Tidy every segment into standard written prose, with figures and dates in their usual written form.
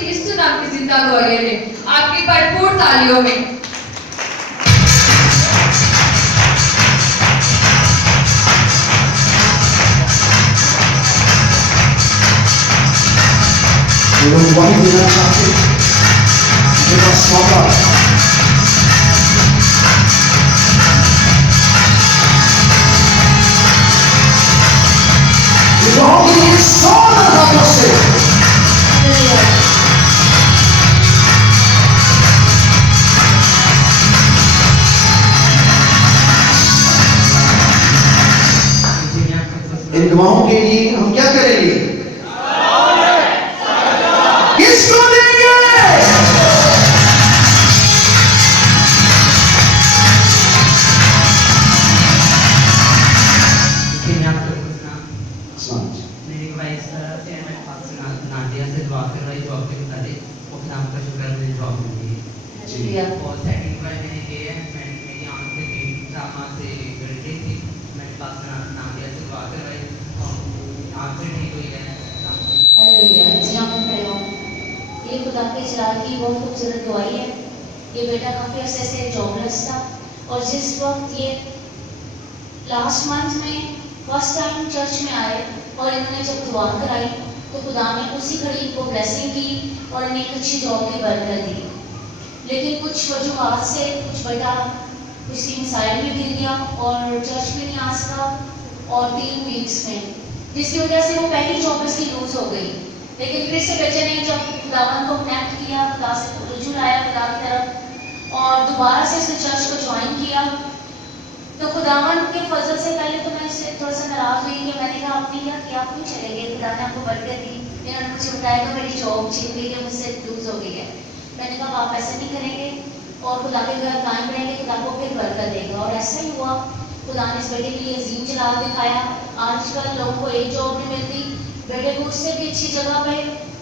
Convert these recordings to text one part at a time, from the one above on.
मसीह यीशु नाम की जिंदा गवाही दें आपकी भरपूर तालियों में। लोग गवाही देना चाहते हैं, मेरा स्वागत गवाहों के लिए स्वागत आपको से इन गवाहों के लिए हम क्या करेंगे? किसको देंगे? मेरी वाइफ से मैं नादिया से दुआ कर रही जॉब के मुताबिक वो नाम का शुक्र है मुझे जॉब मिल गई है। और सेकंड बार मैंने ये है मेरी आंख से 3-4 माह से गिर रही थी। मेरे पास नादिया से दुआ कर रही आंख से ठीक हुई है। हालेलुया। जी आमीन खड़े हो। ये खुदा के जलाल की बहुत खूबसूरत दुआई है। ये बेटा काफ़ी अरसे से जॉबलेस था और जिस वक्त ये लास्ट मंथ में फर्स्ट टाइम चर्च में आए और इन्होंने जब दुआ कराई तो खुदा ने उसी घड़ी को ब्लेसिंग की और इन्हें एक अच्छी जॉब की बरकत दी। लेकिन कुछ वजूहात से कुछ बेटा किसी मिसाइल में गिर गया और चर्च में नहीं आ सका और 3 वीक्स में, जिसकी वजह से वो पहली जॉब इसकी लूज हो गई। लेकिन फिर से बच्चे ने जब खुदावन को कनेक्ट किया, खुदा से रुजू लाया खुदा की तरफ और दोबारा से उसने चर्च को ज्वाइन किया, तो खुदावन के फजल से पहले तो मैं इससे थोड़ा सा नाराज हुई कि मैंने कहा आपने क्या किया, आप क्यों चले गए? खुदा ने आपको बरकत दी, इन्होंने मुझे बताया कि मेरी जॉब छिन गई है, मुझसे लूज हो गई है। मैंने कहा आप ऐसे नहीं करेंगे और खुदा के घर कायम रहेंगे, खुदा को फिर बरकत देगा। और ऐसा ही हुआ। खुदा ने इस बेटे के लिए अजीम जलाल दिखाया। आजकल लोगों को एक जॉब नहीं मिलती, बेटे को उससे भी अच्छी जगह पे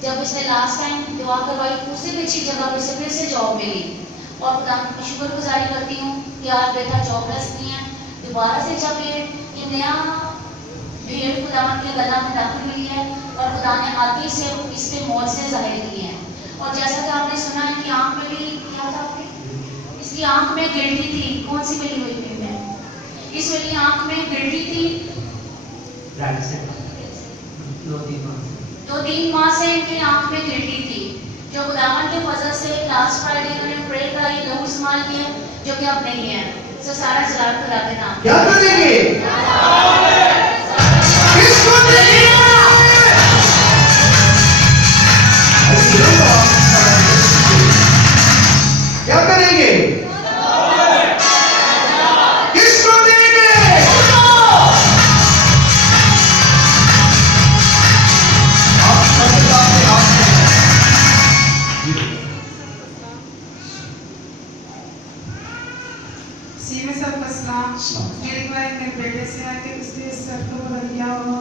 जब उसने लास्ट टाइम दुआ करवाई उससे भी अच्छी जगह पे फिर से जॉब मिली। और खुदा की शुक्रगुजारी करती हूँ कि आज बेटा जॉबलेस नहीं है। दोबारा से जब ये नया भीड़ खुदावन के गला में दाखिल हुई है और खुदा ने आती से इस पे मौजज़े ज़ाहिर किए हैं। और जैसा कि आपने सुना है कि आँख में भी क्या था आपने, इसकी आँख में गिरती थी। कौन सी मिली हुई भीड़ है? इस वाली आँख में गिरती थी 2-3 माह से इनकी आँख में गिरती थी, जो खुदावन के फजल से लास्ट फ्राइडे इन्होंने प्रे का ये लोग इस्तेमाल किया जो कि अब नहीं है। सो सारा जलाल खुदा के नाम। क्या करेंगे? किसको देंगे? क्या करेंगे? किसको देंगे? सीमे सब सलाम। मेरे भाई मेरे बेटे से आए थे, इसलिए सर को बदल गया और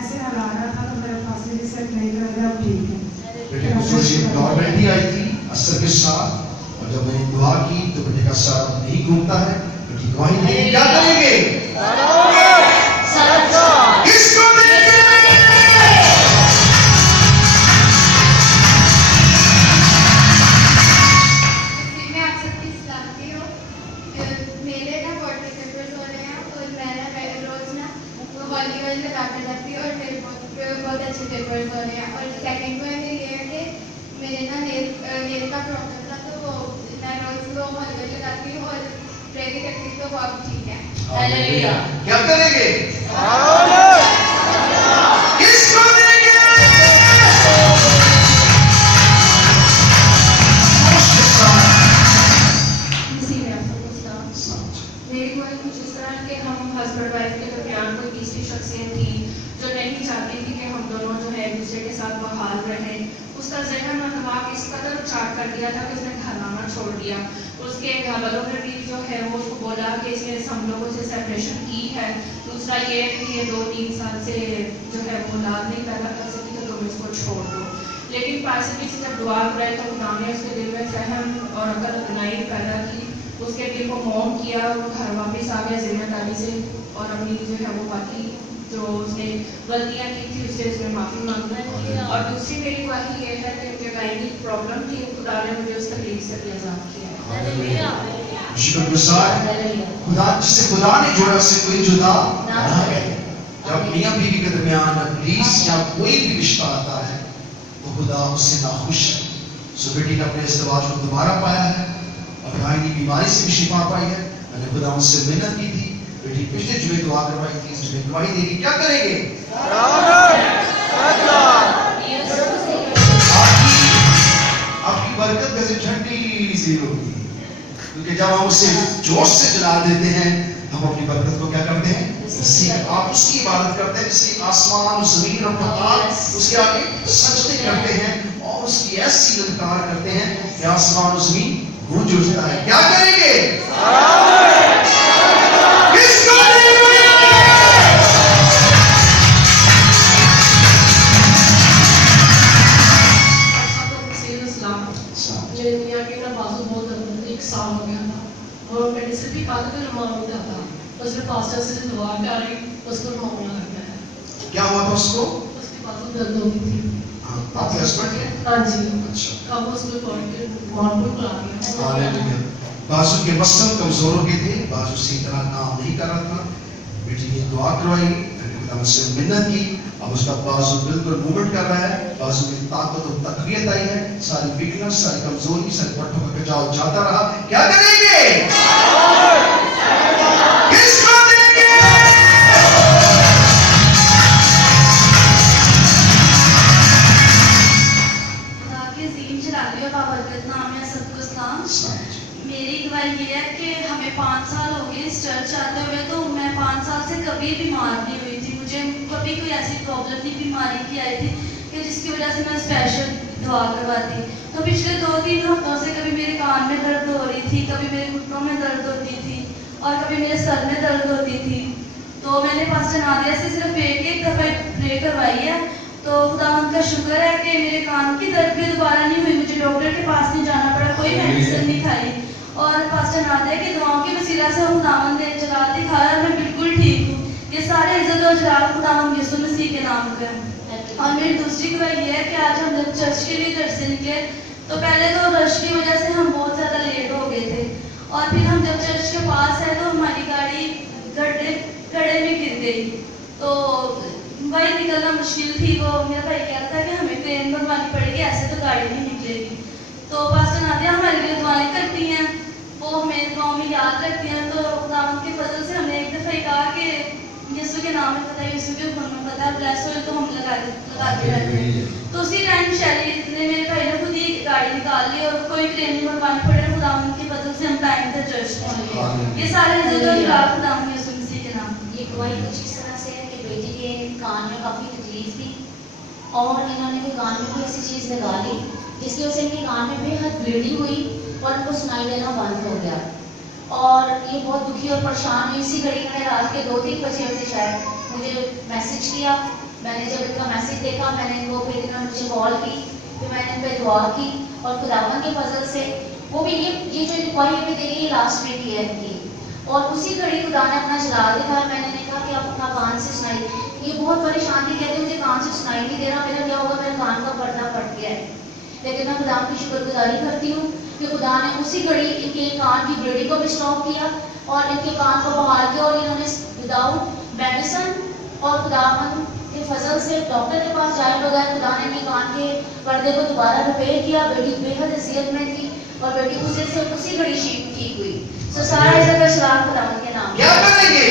ऐसे हला रहा था तो मेरे पास मेरी सर नहीं कर रहा, ठीक है। बेटे को सोचिए गवर्नमेंट ही आई थी असर के साथ और जब मैंने दुआ की तो बेटे का सर नहीं घूमता है। बेटी गवाही देगी। क्या करेंगे? किसको देंगे? मैं आप सबकी सलामती हूँ। मेरे ना क्वार्टर पेपर्स हो रहे हैं और मैं रोज ना वॉलीबॉल लगा कर जाती हूँ और मेरे बहुत अच्छे पेपर्स हो रहे हैं। और सेकंड पॉइंट ये है कि मेरे ना नेल का प्रॉब्लम था, तो वो मैं रोज वो वॉलीबॉल लगाती हूँ और प्रे भी करती हूँ, तो वो अब ठीक है। हालेलुया। क्या करेंगे? किसको देंगे? इसी में आप सबको सलाम। मेरी कोई कुछ इस तरह के हम हस्बैंड वाइफ के दरमियान कोई तीसरी शख्सियत थी जो नहीं चाहती थी कि हम दोनों जो है एक दूसरे के साथ बहाल रहें। उसका ज़हन और दिमाग इस कदर चाट कर दिया था कि उसने घर आना छोड़ दिया। उसके घर वालों ने भी जो है वो उसको बोला कि इसने हम लोगों से सेपरेशन की है। दूसरा ये है कि ये 2-3 साल से जो है वो औलाद नहीं पैदा कर सकी, तो तुम इसको छोड़ दो। लेकिन पासिबली से जब दुआ कराई तो खुदा ने उसके दिल में फहम और अकल अनाई पैदा की, उसके दिल को मोम किया, वो घर वापस आ गया जिम्मेदारी से और अपनी जो है वो बाकी जो उसने गलतियाँ की थी उससे उसने माफ़ी मांग रहा है। और दूसरी मेरी बात ये है कि गायनी प्रॉब्लम थी, खुदा ने मुझे उस तकलीफ से भी आज़ाद किया। शुक्रगुजार खुदा, जिससे खुदा ने जोड़ा उससे कोई जुदा ना है। जब मियां बीवी के दरमियान पुलिस या कोई भी रिश्ता आता है तो खुदा उससे नाखुश है। सो बेटी ने अपने इज़्दिवाज को दोबारा पाया है और गायनी बीमारी से भी शिफा पाई है। मैंने खुदा उनसे मिन्नत की थी, बेटी पिछले जुमे दुआ करवाई थी, इस जुमे गवाही देगी। क्या करेंगे? आपकी बरकत कैसे ठंडी सी होगी, क्योंकि जब हम उसे जोश से जला देते हैं हम अपनी बरकत को क्या करते हैं? आप उसकी इबादत करते हैं जिसकी आसमान जमीन और पहाड़ उसके आगे सजदे करते हैं और उसकी ऐसी ललकार करते हैं कि आसमान और जमीन गूंज उठता है। क्या करेंगे? किसको मेरे मियाँ के ना बाजू बहुत दर्द, 1 साल हो गया था और मेडिसिन भी खाते थे, रुमाल होता था। उसने पास्टर से दुआ करी, उसको मामला लग गया। क्या हुआ था उसको? उसकी बाजू दर्द हो गई थी। आपके हस्बैंड है? हाँ जी। अच्छा। अब उसमें पहुंच के मामला बुला दिया। हालेलुया। बाजू के मसल कमजोर हो गए थे, बाजू सही तरह काम नहीं कर रहा था। बेटी ने दुआ करवाई, खुदा से मिन्नत की, अब उसका बाजू बिल्कुल मूवमेंट कर रहा है, बाजू में ताकत और तकवीत आई है, सारी वीकनेस, सारी कमजोरी, सारे पट्टों का खिंचाव जाता रहा। क्या करेंगे? किसको देंगे? खुदा के ज़ीन चलाते हो, बाबरकत नाम है, सबको सलाम। मेरी गवाही ये है कि हमें 5 साल हो गए इस चर्च आते हुए, तो मैं 5 साल से कभी बीमार नहीं हुई थी। मुझे कभी कोई ऐसी प्रॉब्लम नहीं बीमारी की आई थी कि जिसकी वजह से मैं स्पेशल दुआ करवाती। तो पिछले 2-3 हफ्तों से कभी मेरे कान में दर्द हो रही थी, कभी मेरे घुटनों में दर्द होती थी और कभी मेरे सर में दर्द होती थी। तो मैंने पास्टर नादिया से सिर्फ एक दफ़ा प्रे करवाई है, तो खुदा उनका शुक्र है कि मेरे कान की दर्द भी दोबारा नहीं हुई, मुझे डॉक्टर के पास नहीं जाना पड़ा, कोई मेडिसिन नहीं खाई। और पास्टर नादिया की दुआओं की वसीला से खुदावंद ने जलाल दिखाया और मैं बिल्कुल ठीक हूँ। ये सारे इज्जत और जलाल खुदावंद यीशु मसीह के नाम का है। और मेरी दूसरी गवाही ये है कि आज हम जब चर्च के लिए घर से निकले तो पहले तो रश की वजह से हम बहुत ज़्यादा लेट हो गए थे, और फिर हम जब चर्च के पास है तो हमारी गाड़ी गड्ढे में गिर गई। तो वही निकलना मुश्किल थी। वो मेरा भाई कहता था कि हमें ट्रेन बनवानी पड़ेगी, ऐसे तो गाड़ी नहीं निकलेगी। तो पास्टर नादिया हमारे लिए दुआएं करती हैं, वो हमें दुआओं में याद रखती हैं। तो खुदावंद के फजल से हमने एक दफ़ा कहा कि यीशु के नाम में पता है, यीशु के हुक्म में पता है, ब्लेस हो तो हम लगाते रहते हैं। तो उसी टाइम शैली ने मेरे भाई ने खुद ही गाड़ी निकाल ली और कोई ट्रेन नहीं बनवानी पड़े। खुदावंद की फजल से हम टाइम से चर्च पहुँच गए। ये सारे इज्जत और जलाल खुदावंद यीशु मसीह के नाम। ये गवाही कुछ इस तरह से है कि बेटी के कान में काफ़ी तकलीफ थी और इन्होंने भी कान में कोई ऐसी चीज़ लगा ली जिसकी वजह से इनके कान में बेहद ब्लीडिंग हुई और उनको सुनाई देना बंद हो गया। और ये बहुत दुखी और परेशान हुई। इसी घड़ी में रात के 2-3 बजे होते शायद मुझे मैसेज किया। मैंने जब इनका मैसेज देखा, मैंने इनको फिर इन्होंने मुझे कॉल की, फिर मैंने इन पर दुआ की और खुदावंद के फजल से वो भी ये जो गवाही अभी दे रही है लास्ट वीक है इनकी। और उसी घड़ी खुदा ने अपना जलाल दिखाया। मैंने कहा कि आप अपना कान से सुनाई। ये बहुत परेशान थी, कहते मुझे कान से सुनाई नहीं दे रहा, मेरा क्या होगा, मेरे कान का पर्दा फट गया है। लेकिन मैं खुदा की शुक्रगुजारी करती हूँ कि खुदा ने उसी घड़ी इनके कान की ब्लीडिंग को भी स्टॉप किया और इनके कान को बहाल किया और इन्होंने विदाउट मेडिसिन और खुदावंद के फजल से डॉक्टर के पास जाए बगैर खुदा ने इनके कान के पर्दे को दोबारा रिपेयर किया। बेटी बेहद अजियत में थी और बेटी उसी घड़ी ठीक हुई। तो सारा इज्जत और सलाम खुदावंद के नाम। क्या करेंगे?